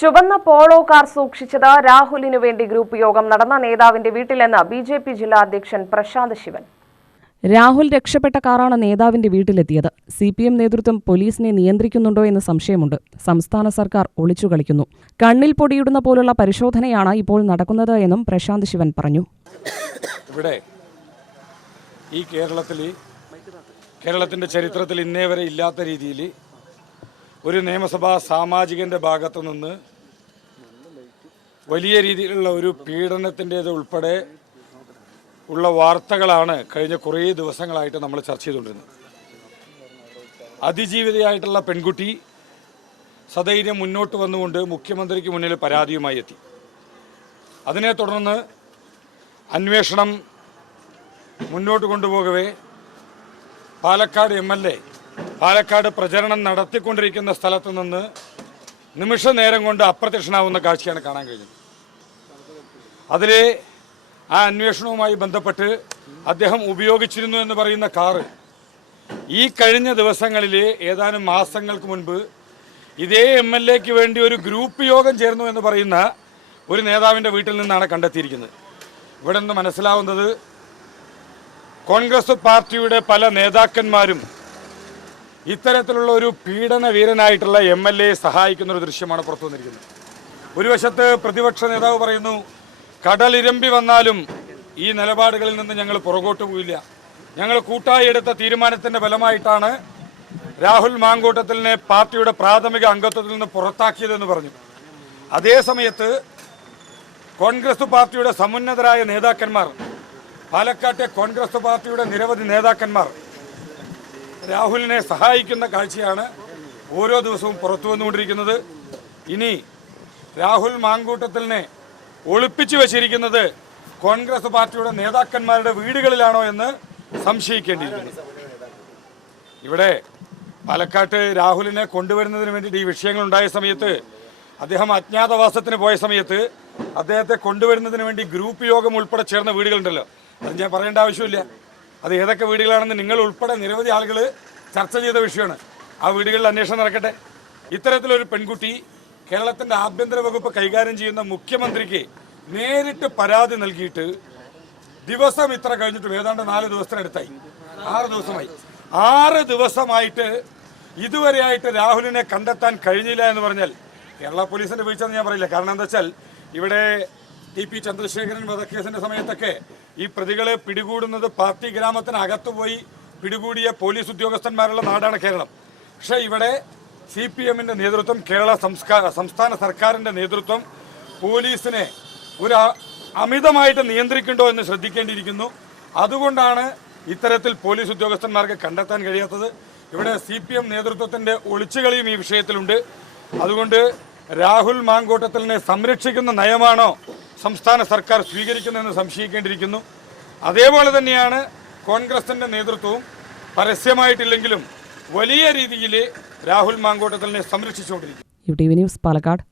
ചുവന്ന polo car സൂക്ഷിച്ചത് രാഹുലിനു വേണ്ടി group യോഗം നടന്ന നേതാവിന്റെ വീട്ടിലെന്ന് ബിജെപി ജില്ലാ അധ്യക്ഷൻ പ്രശാന്ത് ശിവൻ. രാഹുൽ രക്ഷപ്പെട്ട കാറാണ് നേതാവിന്റെ വീട്ടിലെത്തിയത്. സിപിഎം നേതൃത്വം പോലീസിനെ നിയന്ത്രിക്കുന്നുണ്ടോ എന്ന് സംശയമുണ്ട്. സംസ്ഥാന സർക്കാർ ഒളിച്ചുകളിക്കുന്നു. കണ്ണിൽ പൊടിയിടുന്ന പോലുള്ള പരിശോധനയാണ് ഇപ്പോൾ നടക്കുന്നത് എന്നും പ്രശാന്ത് ശിവൻ പറഞ്ഞു. ഇവിടെ ഈ കേരളത്തിന്റെ ചരിത്രത്തിൽ ഇന്നേ വരെ ഇല്ലാത്ത രീതിയിൽ ഒരു നിയമസഭാ സാമാജികന്റെ ഭാഗത്തു നിന്ന് വലിയ രീതിയിലുള്ള ഒരു പീഡനത്തിൻ്റേത് ഉൾപ്പെടെ ഉള്ള വാർത്തകളാണ് കഴിഞ്ഞ കുറേ ദിവസങ്ങളായിട്ട് നമ്മൾ ചർച്ച ചെയ്തുകൊണ്ടിരുന്നത്. അതിജീവിതയായിട്ടുള്ള പെൺകുട്ടി സധൈര്യം മുന്നോട്ട് വന്നുകൊണ്ട് മുഖ്യമന്ത്രിക്ക് മുന്നിൽ പരാതിയുമായി എത്തി. അതിനെ തുടർന്ന് അന്വേഷണം മുന്നോട്ട് കൊണ്ടുപോകവേ പാലക്കാട് MLA പാലക്കാട് പ്രചരണം നടത്തിക്കൊണ്ടിരിക്കുന്ന സ്ഥലത്ത് നിന്ന് നിമിഷ നേരം കൊണ്ട് അപ്രത്യക്ഷനാവുന്ന കാഴ്ചയാണ് കാണാൻ കഴിഞ്ഞത്. അതിലെ ആ അന്വേഷണവുമായി ബന്ധപ്പെട്ട് അദ്ദേഹം ഉപയോഗിച്ചിരുന്നു എന്ന് പറയുന്ന കാറ് ഈ കഴിഞ്ഞ ദിവസങ്ങളിൽ ഏതാനും മാസങ്ങൾക്ക് മുൻപ് ഇതേ MLAക്ക് വേണ്ടി ഒരു ഗ്രൂപ്പ് യോഗം ചേർന്നു എന്ന് പറയുന്ന ഒരു നേതാവിൻ്റെ വീട്ടിൽ നിന്നാണ് കണ്ടെത്തിയിരിക്കുന്നത്. ഇവിടെ നിന്ന് മനസ്സിലാവുന്നത് കോൺഗ്രസ് പാർട്ടിയുടെ പല നേതാക്കന്മാരും ഇത്തരത്തിലുള്ള ഒരു പീഡന വീരനായിട്ടുള്ള MLAയെ സഹായിക്കുന്ന ഒരു ദൃശ്യമാണ് പുറത്തു വന്നിരിക്കുന്നത്. ഒരു വശത്ത് പ്രതിപക്ഷ നേതാവ് പറയുന്നു, കടലിരമ്പി വന്നാലും ഈ നിലപാടുകളിൽ നിന്ന് ഞങ്ങൾ പുറകോട്ട് പോയില്ല, ഞങ്ങൾ കൂട്ടായി എടുത്ത തീരുമാനത്തിൻ്റെ ഫലമായിട്ടാണ് രാഹുൽ മാങ്കൂട്ടത്തിലിനെ പാർട്ടിയുടെ പ്രാഥമിക അംഗത്വത്തിൽ നിന്ന് പുറത്താക്കിയതെന്ന് പറഞ്ഞു. അതേ സമയത്ത് കോൺഗ്രസ് പാർട്ടിയുടെ സമുന്നതരായ നേതാക്കന്മാർ, പാലക്കാട്ടെ കോൺഗ്രസ് പാർട്ടിയുടെ നിരവധി നേതാക്കന്മാർ രാഹുലിനെ സഹായിക്കുന്ന കാഴ്ചയാണ് ഓരോ ദിവസവും പുറത്തു വന്നുകൊണ്ടിരിക്കുന്നത്. ഇനി രാഹുൽ മാങ്കൂട്ടത്തിലിനെ ഒളിപ്പിച്ചു വച്ചിരിക്കുന്നത് കോൺഗ്രസ് പാർട്ടിയുടെ നേതാക്കന്മാരുടെ വീടുകളിലാണോ എന്ന് സംശയിക്കേണ്ടിയിരിക്കുന്നു. ഇവിടെ പാലക്കാട്ട് രാഹുലിനെ കൊണ്ടുവരുന്നതിന് വേണ്ടിയിട്ട് ഈ വിഷയങ്ങൾ ഉണ്ടായ സമയത്ത്, അദ്ദേഹം അജ്ഞാതവാസത്തിന് പോയ സമയത്ത് അദ്ദേഹത്തെ കൊണ്ടുവരുന്നതിന് വേണ്ടി ഗ്രൂപ്പ് യോഗം ഉൾപ്പെടെ ചേർന്ന വീടുകളുണ്ടല്ലോ, അത് ഞാൻ പറയേണ്ട ആവശ്യമില്ല. അത് ഏതൊക്കെ വീടുകളാണെന്ന് നിങ്ങൾ ഉൾപ്പെടെ നിരവധി ആളുകൾ ചർച്ച ചെയ്ത വിഷയമാണ്. ആ വീടുകളിൽ അന്വേഷണം നടക്കട്ടെ. ഇത്തരത്തിലൊരു പെൺകുട്ടി കേരളത്തിൻ്റെ ആഭ്യന്തര വകുപ്പ് കൈകാര്യം ചെയ്യുന്ന മുഖ്യമന്ത്രിക്ക് നേരിട്ട് പരാതി നൽകിയിട്ട് ദിവസം ഇത്ര കഴിഞ്ഞിട്ട് ഏതാണ്ട് 4 ദിവസത്തിനടുത്തായി, 6 ദിവസമായി. 6 ദിവസമായിട്ട് ഇതുവരെയായിട്ട് രാഹുലിനെ കണ്ടെത്താൻ കഴിഞ്ഞില്ല എന്ന് പറഞ്ഞാൽ കേരള പോലീസിൻ്റെ വീഴ്ചയെന്ന് ഞാൻ പറയില്ല. കാരണം എന്താ വെച്ചാൽ ഇവിടെ TP ചന്ദ്രശേഖരൻ വധക്കേസിൻ്റെ സമയത്തൊക്കെ ഈ പ്രതികളെ പിടികൂടുന്നത് പാർട്ടി ഗ്രാമത്തിനകത്ത് പോയി പിടികൂടിയ പോലീസ് ഉദ്യോഗസ്ഥന്മാരുള്ള നാടാണ് കേരളം. പക്ഷേ ഇവിടെ CPMൻ്റെ നേതൃത്വം, കേരള സംസ്ഥാന സർക്കാരിൻ്റെ നേതൃത്വം പോലീസിനെ ഒരു അമിതമായിട്ട് നിയന്ത്രിക്കുന്നുണ്ടോ എന്ന് ശ്രദ്ധിക്കേണ്ടിയിരിക്കുന്നു. അതുകൊണ്ടാണ് ഇത്തരത്തിൽ പോലീസ് ഉദ്യോഗസ്ഥന്മാർക്ക് കണ്ടെത്താൻ കഴിയാത്തത്. ഇവിടെ CPM നേതൃത്വത്തിൻ്റെ ഒളിച്ചുകളിയും ഈ വിഷയത്തിലുണ്ട്. അതുകൊണ്ട് രാഹുൽ മാങ്കൂട്ടത്തിലിനെ സംരക്ഷിക്കുന്ന നയമാണോ സംസ്ഥാന സർക്കാർ സ്വീകരിക്കുന്നതെന്ന് സംശയിക്കേണ്ടിയിരിക്കുന്നു. അതേപോലെ തന്നെയാണ് കോൺഗ്രസിൻ്റെ നേതൃത്വവും പരസ്യമായിട്ടില്ലെങ്കിലും വലിയ രീതിയിൽ രാഹുൽ മാങ്കൂട്ടത്തിലിനെ സംരക്ഷിച്ചുകൊണ്ടിരിക്കുന്നു. UTV news Palakkad.